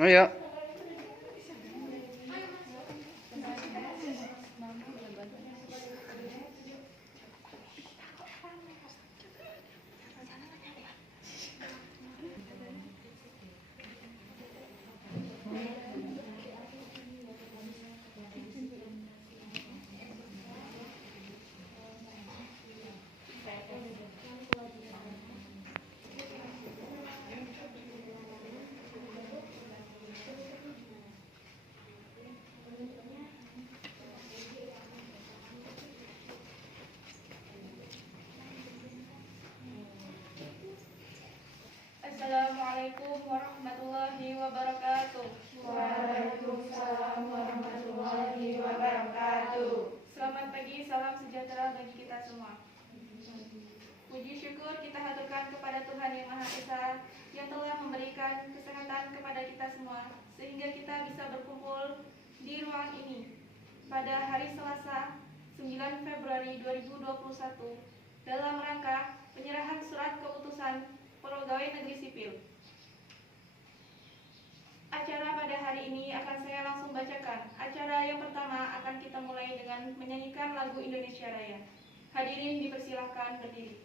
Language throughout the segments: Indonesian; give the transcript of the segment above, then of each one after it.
Ayo. Assalamualaikum warahmatullahi wabarakatuh. Waalaikumsalam warahmatullahi wabarakatuh. Selamat pagi, salam sejahtera bagi kita semua. Puji syukur kita haturkan kepada Tuhan Yang Maha Esa yang telah memberikan kesehatan kepada kita semua sehingga kita bisa berkumpul di ruang ini pada hari Selasa 9 Februari 2021 dalam rangka penyerahan surat keputusan Pegawai Negeri Sipil. Acara pada hari ini akan saya langsung bacakan. Acara yang pertama akan kita mulai dengan menyanyikan lagu Indonesia Raya. Hadirin dipersilahkan berdiri.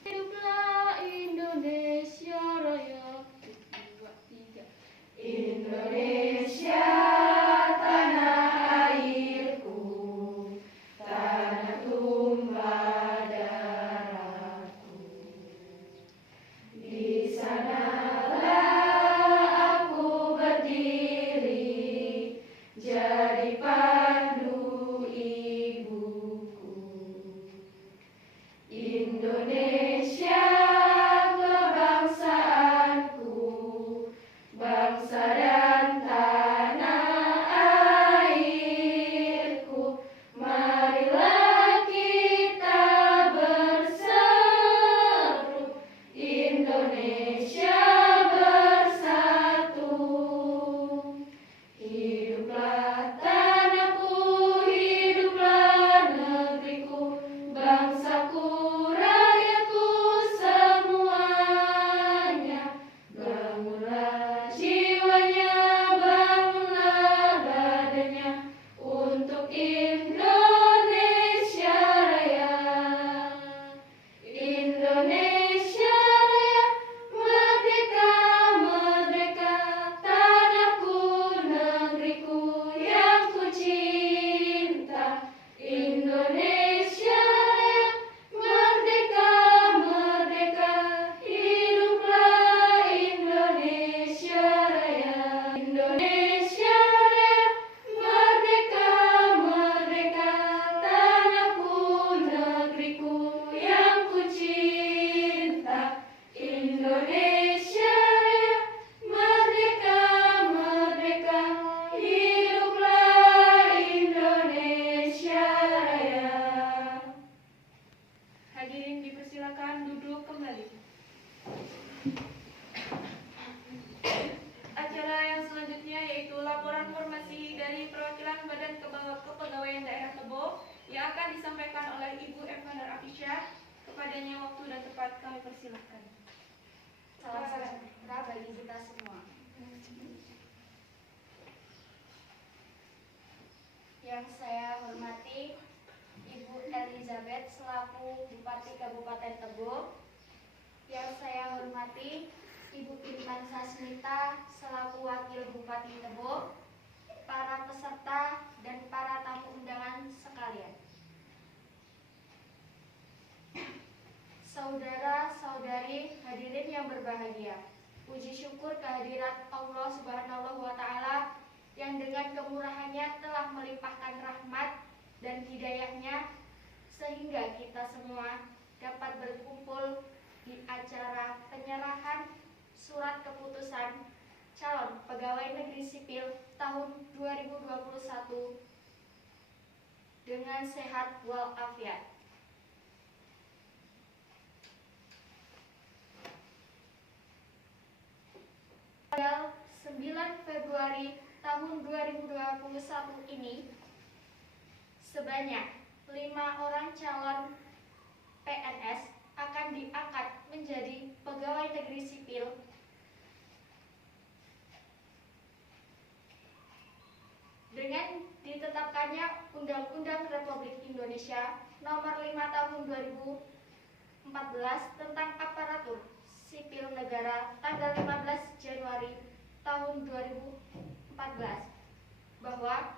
Hiduplah Indonesia Raya. 1, 2, 3. Indonesia tanah airku, tanah tumpah darahku. Di sanalah aku berdiri, jadi pandu ibuku. Indonesia kebangsaanku, bangsa dan tanah airku. Marilah kita berseru, Indonesia bersatu. Hiduplah tanahku, hiduplah negeriku, bangsaku, rakyatku semuanya. Bangunlah jiwanya, bangunlah badannya untuk Indonesia Raya. Indonesia Raya, merdeka, merdeka, tanahku, negeriku yang ku cinta. Indonesia Raya, merdeka, merdeka, hiduplah Indonesia Raya. Indonesia Raya, merdeka, merdeka, tanahku, negeriku yang ku cinta. Indonesia Raya, merdeka, merdeka, hiduplah Indonesia Raya. Hadirin dipersilakan duduk kembali. Acara yang selanjutnya yaitu laporan formasi dari perwakilan Badan Kepegawaian Daerah Tebo yang akan disampaikan oleh Ibu Evander Afisya. Kepadanya waktu dan tempat kami persilahkan. Salam sejahtera bagi kita semua. Yang saya hormati Ibu Elizabeth selaku Bupati Kabupaten Tebo. Yang saya hormati Ibu Intan Sasmita selaku Wakil Bupati Tebo, para peserta dan para tamu undangan sekalian. Saudara-saudari hadirin yang berbahagia, puji syukur kehadirat Allah Subhanahu wa Ta'ala yang dengan kemurahannya telah melimpahkan rahmat dan hidayahnya sehingga kita semua dapat berkumpul di acara penyerahan surat keputusan calon pegawai negeri sipil tahun 2021 dengan sehat walafiat. Tanggal 9 Februari tahun 2021 ini, sebanyak 5 orang calon PNS akan diangkat menjadi pegawai negeri sipil disahkannya Undang-Undang Republik Indonesia Nomor 5 Tahun 2014 tentang Aparatur Sipil Negara tanggal 15 Januari tahun 2014 bahwa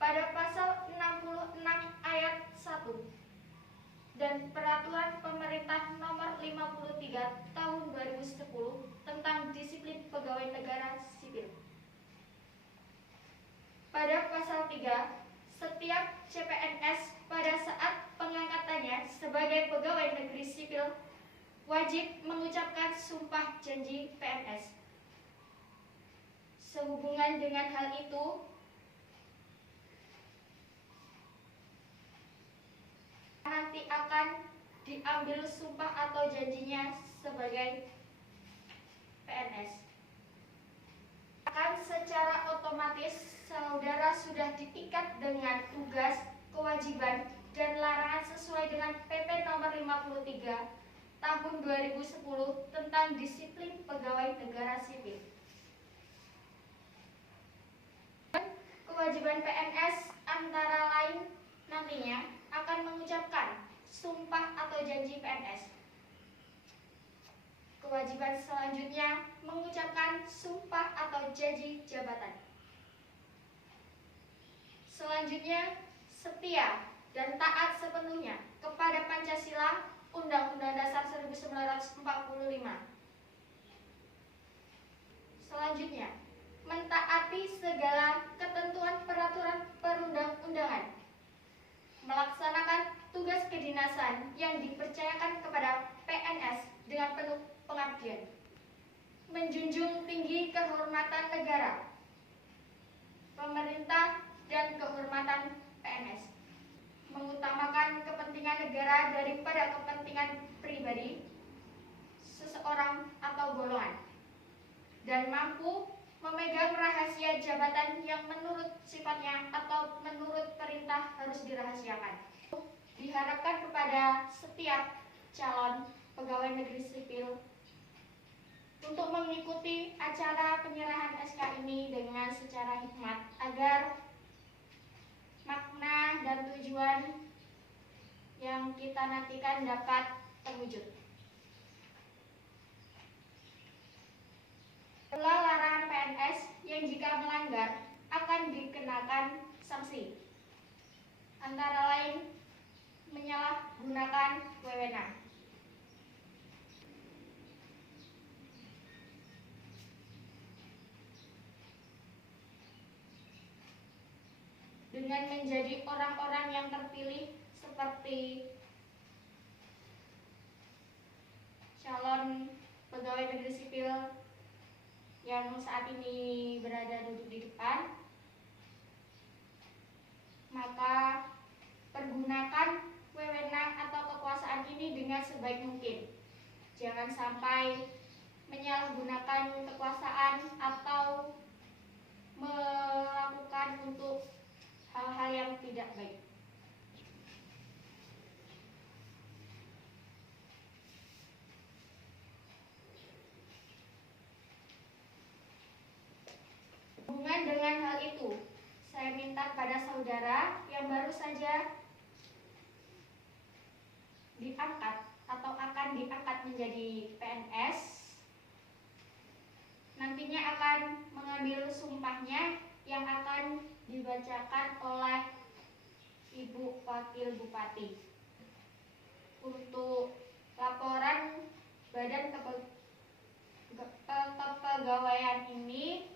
pada pasal 66 ayat 1 dan Peraturan Pemerintah Nomor 53 Tahun 2010 tentang Disiplin Pegawai Negara Sipil. Pada pasal 3, setiap CPNS pada saat pengangkatannya sebagai pegawai negeri sipil wajib mengucapkan sumpah janji PNS. Sehubungan dengan hal itu, nanti akan diambil sumpah atau janjinya sebagai PNS. Akan secara otomatis saudara sudah diikat dengan tugas, kewajiban, dan larangan sesuai dengan PP Nomor 53 Tahun 2010 tentang Disiplin Pegawai Negara Sipil. Kewajiban PNS antara lain nantinya akan mengucapkan sumpah atau janji PNS. Kewajiban selanjutnya mengucapkan sumpah atau janji jabatan. Selanjutnya, setia dan taat sepenuhnya kepada Pancasila, Undang-Undang Dasar 1945. Selanjutnya, mentaati segala ketentuan peraturan perundang-undangan, melaksanakan tugas kedinasan yang dipercayakan kepada PNS dengan penuh pengabdian, menjunjung tinggi kehormatan negara, pemerintah, dan kehormatan PNS, mengutamakan kepentingan negara daripada kepentingan pribadi seseorang atau golongan, dan mampu memegang rahasia jabatan yang menurut sifatnya atau menurut perintah harus dirahasiakan. Diharapkan kepada setiap calon pegawai negeri sipil untuk mengikuti acara penyerahan SK ini dengan secara hikmat agar makna dan tujuan yang kita nantikan dapat terwujud. Larangan PNS yang jika melanggar akan dikenakan sanksi, antara lain menyalahgunakan wewenang, dengan menjadi orang-orang yang terpilih seperti calon pegawai negeri sipil yang saat ini berada duduk di depan, maka pergunakan wewenang atau kekuasaan ini dengan sebaik mungkin. Jangan sampai menyalahgunakan kekuasaan atau melakukan untuk hal-hal yang tidak baik. Hubungan dengan hal itu, saya minta kepada saudara yang baru saja diangkat atau akan diangkat menjadi PNS, nantinya akan mengambil sumpahnya yang akan dibacakan oleh Ibu Wakil Bupati. Untuk laporan Badan Kepegawaian ini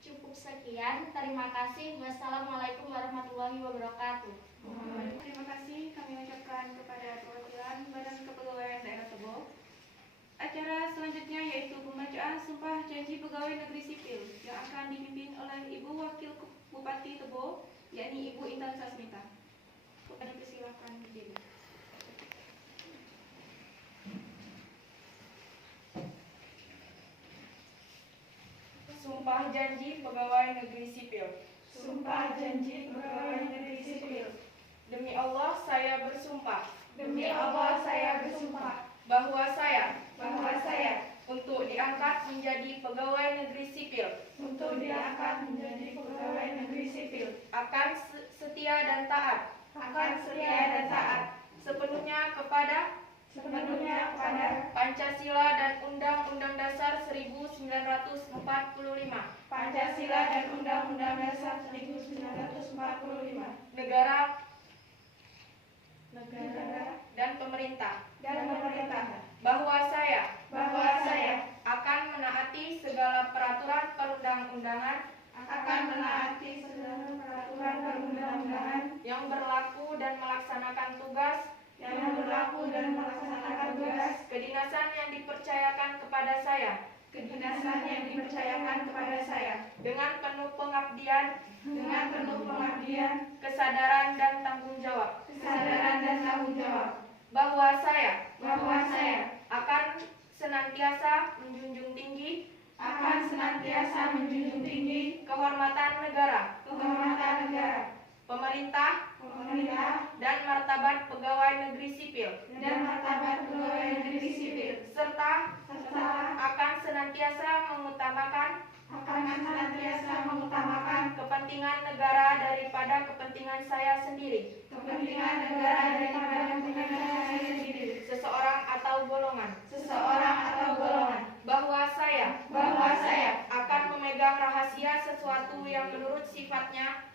cukup sekian. Terima kasih. Wassalamualaikum warahmatullahi wabarakatuh. Terima kasih kami ucapkan kepada perwakilan Badan Kepegawaian Daerah Tebo. Acara selanjutnya yaitu pembacaan Sumpah Janji Pegawai Negeri Sipil yang akan dipimpin oleh Ibu Wakil Bupati Tebo, yakni Ibu Intan Sasmita. Kami persilakan berdiri. Sumpah Janji Pegawai Negeri Sipil. Sumpah Janji Pegawai Negeri Sipil. Demi Allah saya bersumpah Demi Allah saya bersumpah bahwa saya bahwa saya untuk diangkat diangkat menjadi pegawai negeri sipil, untuk diangkat menjadi pegawai negeri sipil, akan setia dan taat akan setia dan taat sepenuhnya kepada Pancasila dan Undang-Undang Dasar 1945, Pancasila dan Undang-Undang Dasar 1945, negara negara dan pemerintah, bahwa saya akan menaati segala peraturan perundang-undangan akan menaati segala peraturan perundang-undangan yang berlaku dan melaksanakan tugas kedinasan yang dipercayakan kepada saya dengan penuh pengabdian, kesadaran dan tanggung jawab, bahwa saya akan senantiasa menjunjung tinggi kehormatan negara, pemerintah, dan martabat pegawai negeri sipil, serta akan senantiasa mengutamakan kepentingan negara daripada kepentingan saya sendiri, seseorang atau golongan, bahwa saya akan memegang rahasia sesuatu yang menurut sifatnya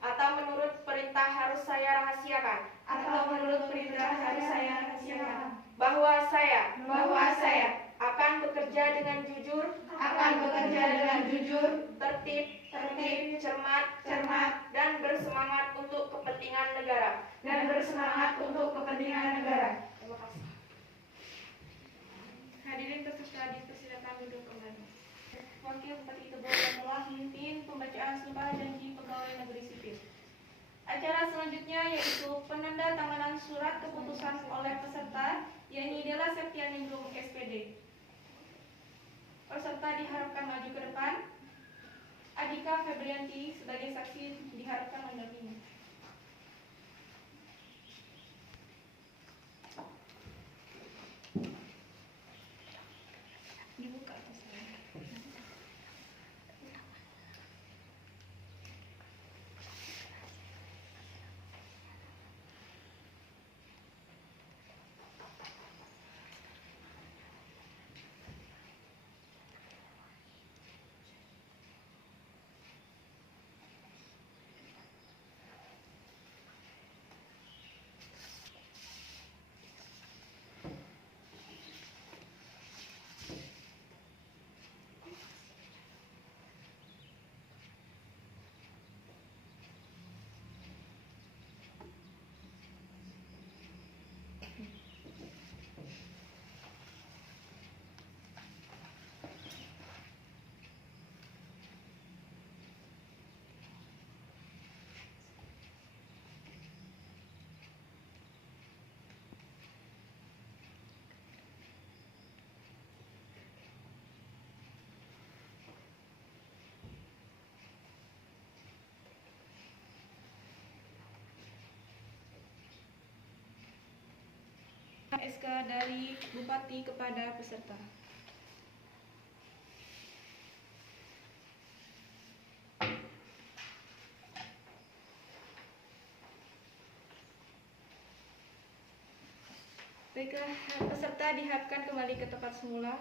atau menurut perintah harus saya rahasiakan, bahwa saya akan bekerja dengan jujur, tertib, cermat, dan bersemangat untuk kepentingan negara. Terima kasih. Hadirin peserta dipersilakan duduk kembali. Wakil Bupati Tebo yang telah memimpin pembacaan sumpah janji pegawai negeri sipil. Acara selanjutnya yaitu penandatanganan surat keputusan oleh peserta, yakni Della Septianingrum SPD. Peserta diharapkan maju ke depan. Adika Febrianti sebagai saksi diharapkan mendampingi. Dibuka atasnya. SK dari Bupati kepada peserta. Baiklah, peserta diharapkan kembali ke tempat semula.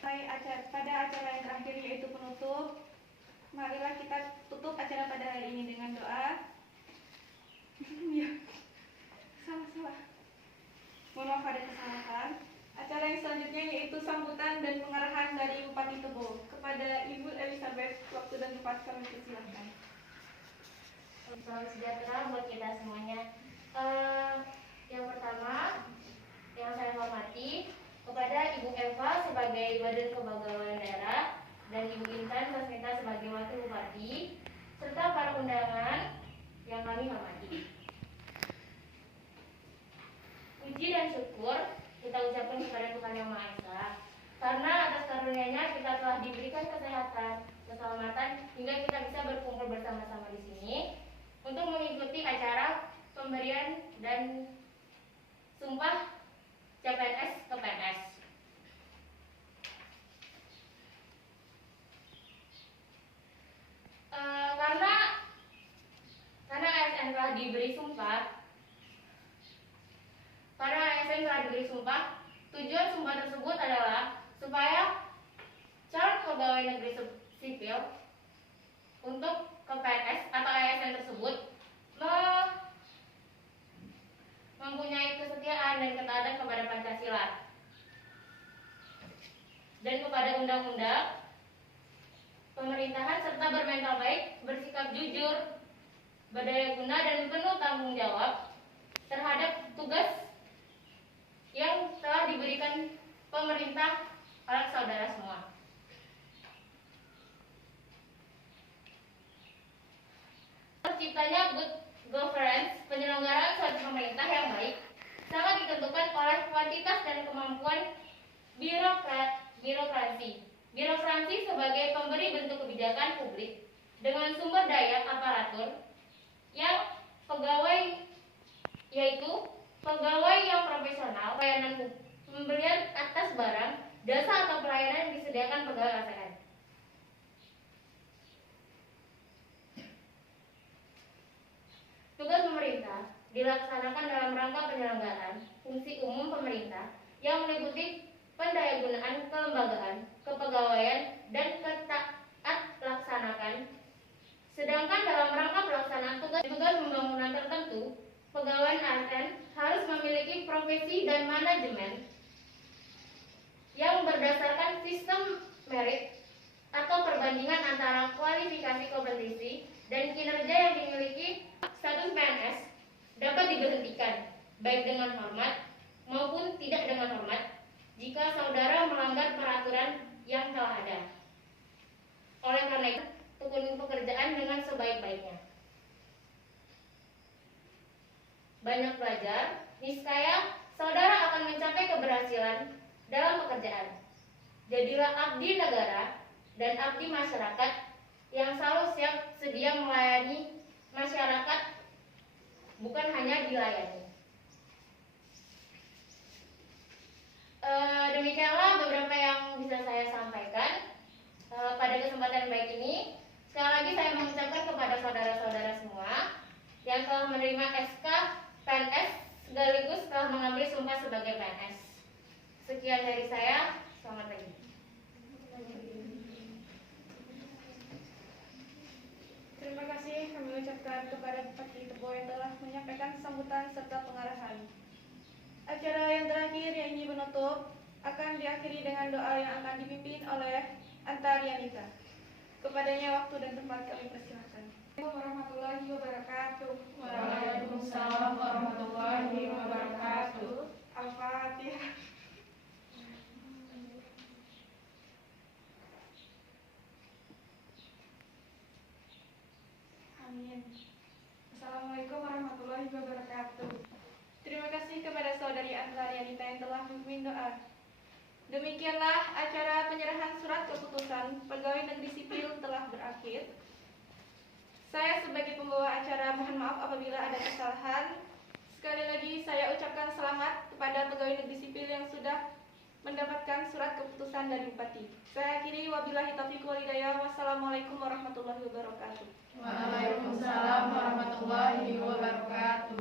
Pada acara yang terakhir yaitu penutup, marilah kita tutup acara pada hari ini dengan doa. Ya, salah. Mohon maaf ada kesalahan. Acara yang selanjutnya yaitu sambutan dan pengarahan dari Bupati Tebo. Kepada Ibu Elizabeth, waktu dan tempat kami persilahkan. Salam sejahtera buat kita semuanya. Yang pertama, yang saya hormati kepada Ibu Eva sebagai Badan Kepegawaian Daerah dan Ibu Intan Sasmita sebagai Wakil Bupati, serta para undangan yang kami hormati. Puji dan syukur kita ucapkan kepada Tuhan Yang Maha Esa, karena atas karunia-Nya kita telah diberikan kesehatan, keselamatan, hingga kita bisa berkumpul bersama-sama di sini untuk mengikuti acara pemberian dan sumpah diberi sumpah, para ASN telah diberi sumpah. Tujuan sumpah tersebut adalah supaya calon pegawai negeri sipil untuk ke PNS atau ASN tersebut mempunyai kesetiaan dan ketaatan kepada Pancasila dan kepada undang-undang pemerintahan, serta bermental baik, bersikap jujur, berdaya guna, dan penuh tanggung jawab terhadap tugas yang telah diberikan pemerintah oleh saudara semua. Terciptanya good governance, penyelenggaraan suatu pemerintah yang baik, sangat ditentukan oleh kuantitas dan kemampuan birokrasi. Birokrasi sebagai pemberi bentuk kebijakan publik dengan sumber daya aparatur yang yaitu pegawai yang profesional, pelayanan pembelian atas barang, jasa atau pelayanan yang disediakan pegawai ASN. Tugas pemerintah dilaksanakan dalam rangka penyelenggaraan fungsi umum pemerintah yang meliputi pendayagunaan kelembagaan, kepegawaian, dan ketaat laksanakan. Sedangkan dalam rangka pelaksanaan tugas pembangunan tertentu, pegawai ASN harus memiliki profesi dan manajemen yang berdasarkan sistem merit atau perbandingan antara kualifikasi kompetisi dan kinerja yang dimiliki. Status PNS dapat diberhentikan baik dengan hormat maupun tidak dengan hormat jika saudara melanggar peraturan yang telah ada. Oleh karena itu, tekuni pekerjaan dengan sebaik-baiknya. Banyak belajar, niscaya saudara akan mencapai keberhasilan dalam pekerjaan. Jadilah abdi negara dan abdi masyarakat yang selalu siap sedia melayani masyarakat, bukan hanya dilayani. Demikianlah beberapa yang bisa saya sampaikan pada kesempatan baik ini. Sekali lagi saya mengucapkan kepada saudara-saudara semua yang telah menerima SK PNS sekaligus telah mengambil sumpah sebagai PNS. Sekian dari saya, selamat pagi. Terima kasih kami ucapkan kepada Bupati Tebo yang telah menyampaikan sambutan serta pengarahan. Acara yang terakhir yang ingin menutup akan diakhiri dengan doa yang akan dipimpin oleh Antarianita. Kepadanya waktu dan tempat kami persilahkan. Assalamualaikum warahmatullahi wabarakatuh. Waalaikumsalam warahmatullahi wabarakatuh. Al-Fatihah. Amin. Assalamualaikum warahmatullahi wabarakatuh. Terima kasih kepada saudari Antarianita yang telah memimpin doa. Demikianlah acara penyerahan surat keputusan pegawai negeri sipil telah berakhir. Saya sebagai pembawa acara mohon maaf apabila ada kesalahan. Sekali lagi saya ucapkan selamat kepada pegawai negeri sipil yang sudah mendapatkan surat keputusan dari Bupati. Saya akhiri wabillahi taufiq wal hidayah. Wassalamualaikum warahmatullahi wabarakatuh. Waalaikumsalam warahmatullahi